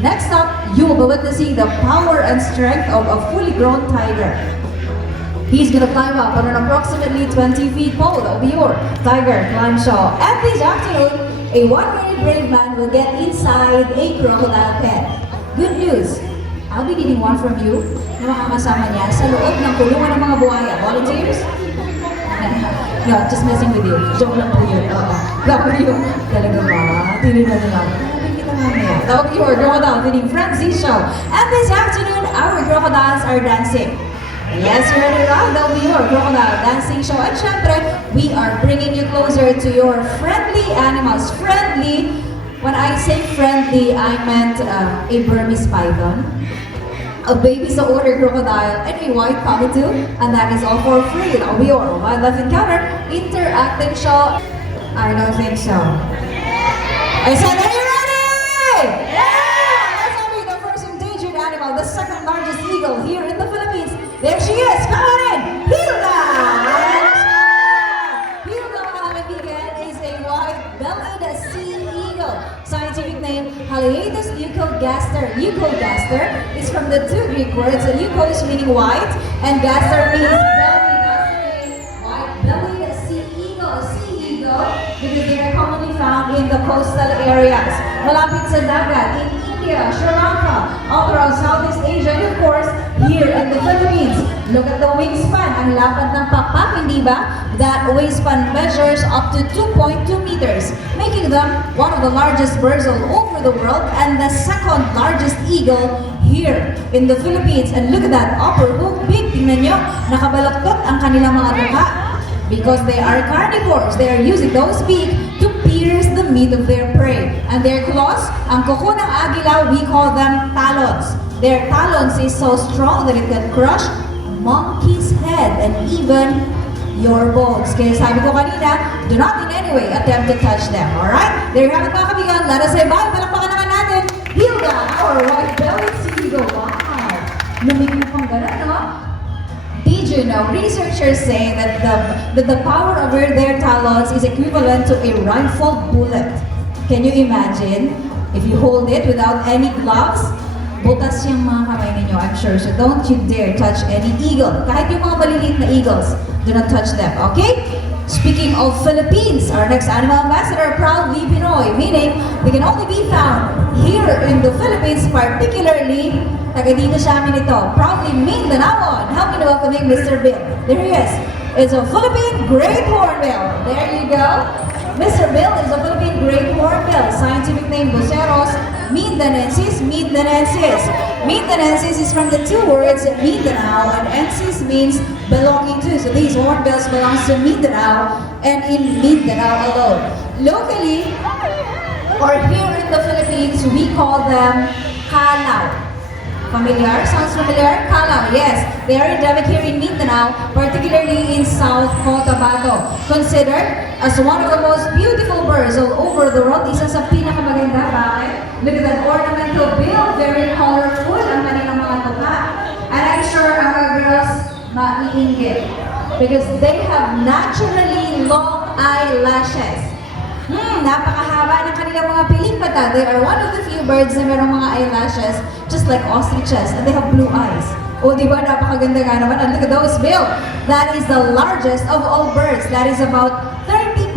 Next up, you will be witnessing the power and strength of a fully grown tiger. He's gonna climb up on an approximately 20 feet pole. That'll be your tiger climb show. And this afternoon, a one-minute brave man will get inside a crocodile pen. Good news, I'll be needing one from you na makakasama niya sa loob ng kulungan ng mga buhaya. Volunteers? No, just messing with you. Joke lang po yun. Gawin yun. Talaga ba? Tinignan nila. That'll be your crocodile feeding frenzy show. And this afternoon, our crocodiles are dancing. Yes, you heard it right. That'll be your crocodile dancing show. And syempre, we are bringing you closer to your friendly animals. Friendly, when I say friendly, I meant a Burmese python, a baby sa order crocodile, and a white cockatoo. And that is all for free. That'll be your wildlife encounter interactive show. I don't think so. I said, are you ready? Yeah! Let's meet the first endangered animal, the second largest eagle here in the Philippines. There she is. Come on in. Hilda! Hilda, mga kaibigan, is a white-bellied sea eagle. Scientific name, Haliaeetus leucogaster. Leucogaster is from the two Greek words. Leukos meaning white, and gaster means belly. That's a white-bellied sea eagle. Because they are commonly found in the coastal areas. Malapit sa dagat in India, Sri Lanka, all throughout Southeast Asia, and of course, here in the Philippines. Look at the wingspan. Ang lapad ng pakpak, hindi ba? That wingspan measures up to 2.2 meters, making them one of the largest birds all over the world and the second largest eagle here in the Philippines. And look at that upper hook beak. Tingnan nyo, nakabalaktot ang kanilang mga dukha. Because they are carnivores, they are using those beak to pierce the meat of their prey. And their claws, ang kuko ng agila, we call them talons. Their talons is so strong that it can crush a monkey's head and even your bones. Kaya sabi ko kanina, do not in any way attempt to touch them. Alright? There you have it mga kabigan. Let us say bye. Palakpakan naman natin. Hilda, our white-bellied sea eagle. Wow! Lumigil pang gano'n, no? Did you know, researchers say that the power of their talons is equivalent to a rifle bullet. Can you imagine? If you hold it without any gloves, butas yung mga kamay ninyo, I'm sure. So don't you dare touch any eagle. Kahit yung mga maliliit na eagles, do not touch them, okay? Speaking of Philippines, our next animal ambassador, proudly Pinoy, meaning they can only be found here in the Philippines, particularly, taga dito sa amin ito, proudly Mindanaon. Help me to welcome Mr. Bill. There he is. It's a Philippine Great Hornbill. There you go. Mr. Bill is a Philippine Great Hornbill. Scientific name, Buceros mindanensis. Mindanensis is from the two words Mindanao, and ensis means belonging to. So these hornbills belongs to Mindanao and in Mindanao alone. Locally, or here in the Philippines, we call them kalaw. Familiar? Sounds familiar? Kalaw, yes. They are endemic here in Mindanao, particularly in South Cotabato. Considered as one of the most beautiful birds all over the world. Isa sa pinakamaganda. Bakit? Look at that ornamental bill. Very colorful ang kanilang mga tuka. And I inggit. Because they have naturally long eyelashes. Napakahaba ng kanilang mga piling mata. They are one of the few birds na merong mga eyelashes, just like ostriches, and they have blue eyes. O diba, napakaganda nga naman. And look at those bill. That is the largest of all birds. That is about 30%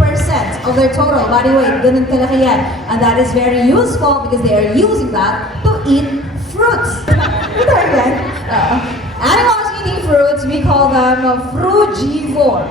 of their total body weight. Ganun kalaki yan. And that is very useful because they are using that to eat fruits. Ito again. Animals eating fruits, we call them frugivore.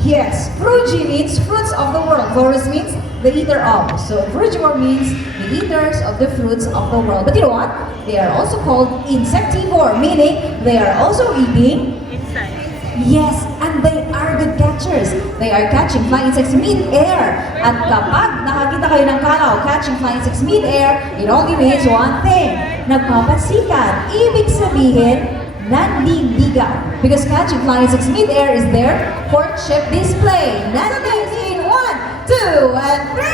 Yes, frugi means fruits of the world. Vorus means the eater of. So frugivore means the eaters of the fruits of the world. But you know what? They are also called insectivore, meaning they are also eating Insects. yes, and they are good catchers. They are catching flying insects mid-air. At kapag nakakita kayo ng kalaw catching flying insects mid-air, it only means one thing. Nagpapasikat. Ibig sabihin, nandidigan. Because catching flying insects mid-air is their courtship display. Nandidigan in 1, 2, and 3!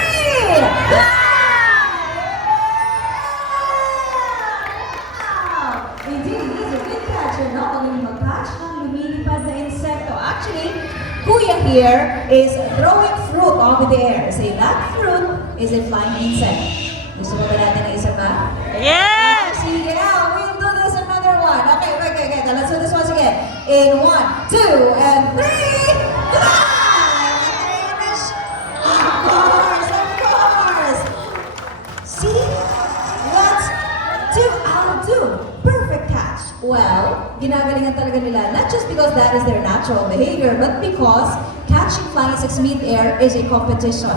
Indeed, he's a good catcher. Not only mag-catch ng lumilipad na insekto. Actually, Kuya here is throwing fruit off in the air. Say, that fruit is a flying insect. Gusto mo ba natin ng isa pa? Yes! Sige, we'll do this another one. Okay. Let's do this once again. In 1, 2, and 3. Of course. See? That's 2 out of 2. Perfect catch. Well, ginagalingan talaga nila, not just because that is their natural behavior, but because catching flying insects mid-air is a competition.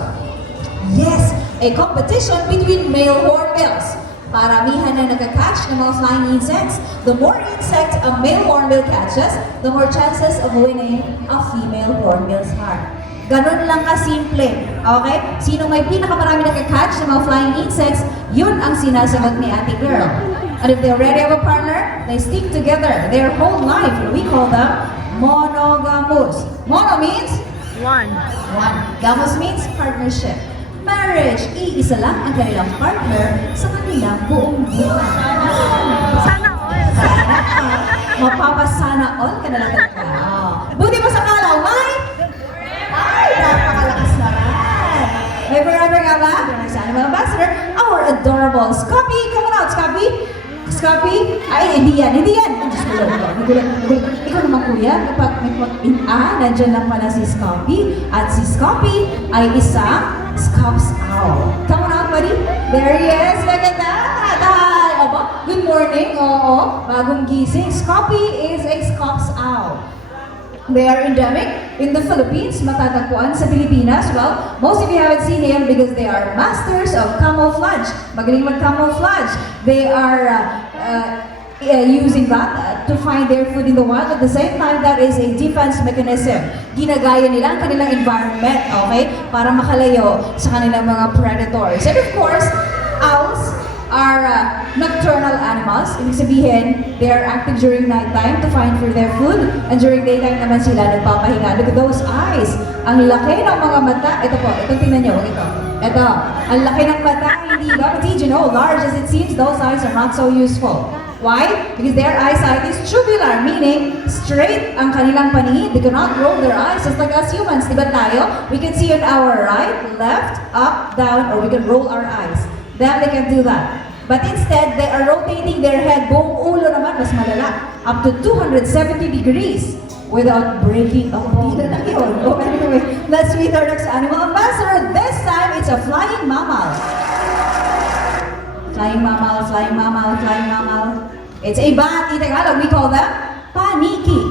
Yes, a competition between male hornbills. Paramihan na nagka-catch ng mga flying insects. The more insects a male hornbill catches, the more chances of winning a female hornbill's heart. Ganun lang kasimple. Okay? Sino may pinakamarami nagka-catch ng mga flying insects, yun ang sinasagot ni Ate Girl. And if they already have a partner, they stick together their whole life. We call them monogamous. Mono means One. one. Gamos means partnership. Marriage, iisa lang ang kanilang partner sa kanilang buong buhay. Sana all. Mapapasana all ka na lang talaga. Buti mo sa kalaw, may? Ay, napakalakas naman. May forever nga ba? Sa animal ambassador, our adorable Scopy. Come on out, Scopy. Scopy? Ay, hindi yan. Ay, Diyos ko lang. Nagulat. Ikaw naman kuya, kapag nandyan lang pala si Scopy. At si Scopy ay isang Scops Owl. Come on out, buddy. There he is. Look at that. Hi. Aba, good morning. Oo, bagong gising. Scopy is a Scops Owl. They are endemic in the Philippines, matatagpuan sa Pilipinas. Well, most of you haven't seen him because they are masters of camouflage. Magaling mag-camouflage. They are using that to find their food in the wild. At the same time, that is a defense mechanism. Ginagaya nila ang kanilang environment, okay? Para makalayo sa kanilang mga predators. And of course, owls are nocturnal animals. Ibig sabihin, they are active during nighttime to find for their food. And during daytime naman sila nagpapahinga. Look at those eyes. Ang laki ng mga mata. Ito po, itong tingnan nyo. Ito. Ang laki ng mata, hindi ba? But did you know, large as it seems, those eyes are not so useful. Why? Because their eyesight is tubular, meaning straight ang kanilang paningin. They cannot roll their eyes just like us humans. Diba tayo? We can see on our right, left, up, down, or we can roll our eyes. Them, they can do that. But instead, they are rotating their head. Buong ulo naman, mas malala. Up to 270 degrees without breaking a bone. Lang yun. Oh, anyway, let's meet our next animal ambassador. This time, it's a flying mammal. Flying mammal, flying mammal, flying mammal. It's a bat. In Tagalog, we call them paniki.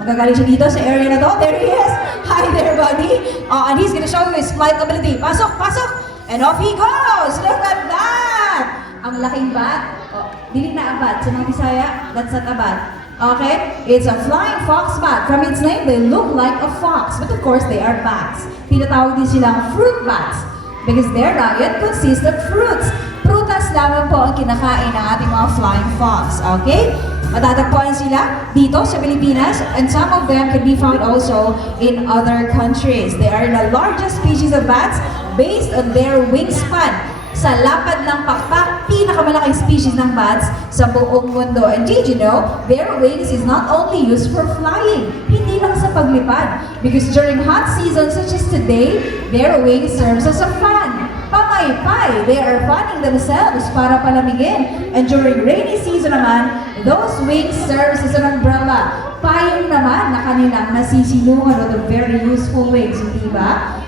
Magagaling siya dito sa area na to. There he is. Hi there, buddy. And he's gonna show you his flight ability. Pasok, pasok! And off he goes! Look at that! Ang laking bat. Oh, dili na a bat. Sa mga Bisaya, that's not a bat. Okay? It's a flying fox bat. From its name, they look like a fox. But of course, they are bats. Tinatawag din silang fruit bats. Because their diet consists of fruits. Prutas lamang po ang kinakain ng ating mga flying fox. Okay? Matatagpuan sila dito sa Pilipinas, and some of them can be found also in other countries. They are the largest species of bats based on their wingspan. Sa lapad ng pakpak, pinakamalaking species ng bats sa buong mundo. And did you know, their wings is not only used for flying, hindi lang sa paglipad. Because during hot seasons such as today, their wings serves as a fan. Pamaypay, they are fanning themselves para palamigin. And during rainy season naman, those wings serves as an umbrella. Payong naman na kanilang nasisilungan o the very useful wings, hindi ba?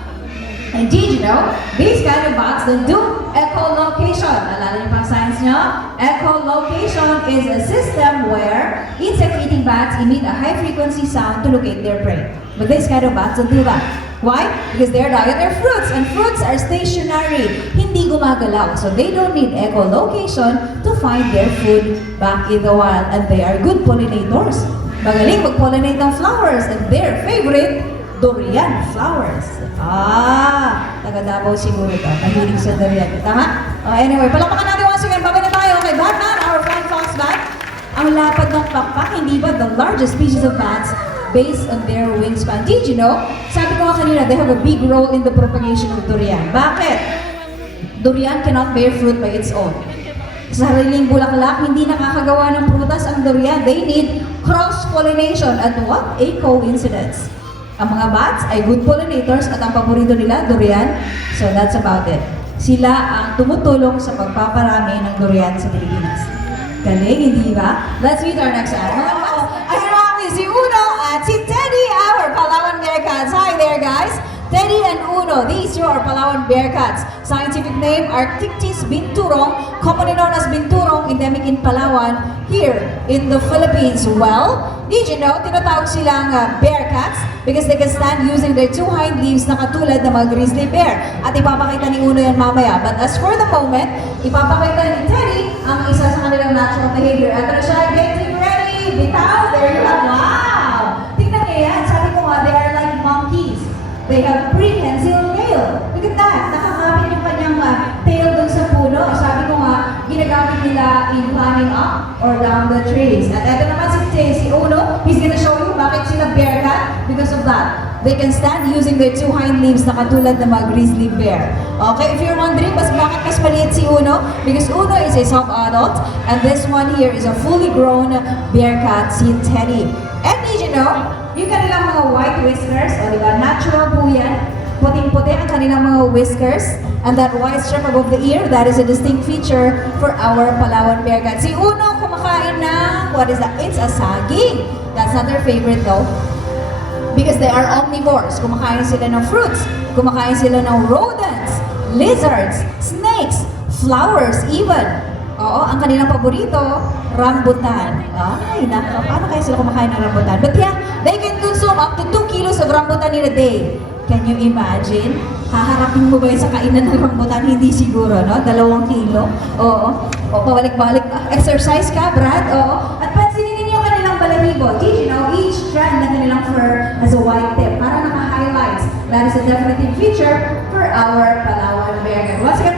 And did you know, these kind of bats that do echolocation. Alala niyo pang science nyo? Echolocation is a system where insect-eating bats emit a high-frequency sound to locate their prey. But these kind of bats don't do that. Why? Because their diet are fruits, and fruits are stationary. Hindi gumagalaw. So they don't need echolocation to find their food back in the wild. And they are good pollinators. Magaling mag-pollinate ng flowers, and their favorite, durian flowers. Taga Davao siguro to. Mahilig sa durian. Tama? Anyway, palakpakan natin once again. Babay na tayo kay Batman, our flying fox bat. Ang lapad ng pakpak, hindi ba the largest species of bats based on their wingspan? Did you know? Sabi ko nga kanina, they have a big role in the propagation of durian. Bakit? Durian cannot bear fruit by its own. Sa sariling bulaklak, hindi nakakagawa ng prutas ang durian. They need cross-pollination. And what a coincidence. Ang mga bats ay good pollinators at ang paborito nila, durian. So that's about it. Sila ang tumutulong sa pagpaparami ng durian sa Pilipinas. Galing, hindi ba? Let's meet our next animal. Ay, marami si Uno at si Teddy, our Palawan Bearcats. Hi there, guys. Teddy and Uno, these two are Palawan Bearcats. Scientific name Arctictis binturong, commonly known as binturong, endemic in Palawan, here in the Philippines. Well, did you know, tinatawag silang Bearcats because they can stand using their two hind leaves na katulad ng mga grizzly bear. At ipapakita ni Uno yan mamaya. But as for the moment, ipapakita ni Teddy ang isa sa kanilang natural behavior. At na siya, getting ready, bitaw, there you have, wow! Tingnan niyo yan, sabi ko nga, they are like monkeys. They have prehensile tail. Look at that. Nakakapit yung kanyang tail dun sa puno. Sabi ko nga, ginagamit nila in climbing up or down the trees. At eto naman si Uno, he's gonna show you bakit sila bearcat because of that. They can stand using their two hind leaves na katulad ng mga grizzly bear. Okay, if you're wondering, bakit mas maliit si Uno? Because Uno is a sub-adult and this one here is a fully grown bearcat, si Teddy. And did you know, yung kanilang mga white whiskers, o diba, natural po yan. Puting-puti ang kanilang mga whiskers. And that white strip above the ear, that is a distinct feature for our Palawan Bearcat. Si Uno kumakain ng, what is that? It's a saging. That's not their favorite though. Because they are omnivores. Kumakain sila ng fruits. Kumakain sila ng rodents, lizards, snakes, flowers even. Oo, ang kanilang paborito, rambutan. Ay, nako, paano kaya sila kumakain ng rambutan? But yeah, they can consume up to 2 kilos of rambutan in a day. Can you imagine? Haharapin mo ba yun sa kainan ng rambutan? Hindi siguro, no? 2 kilo. Oo. O, pabalik-balik. Exercise ka, Brad? Oo. At pansinin ninyo kanilang balahibo. Did you know, each strand ng kanilang fur has a white tip. Para naka-highlights. That is a definitive feature for our Palawan Bearcat. Once again,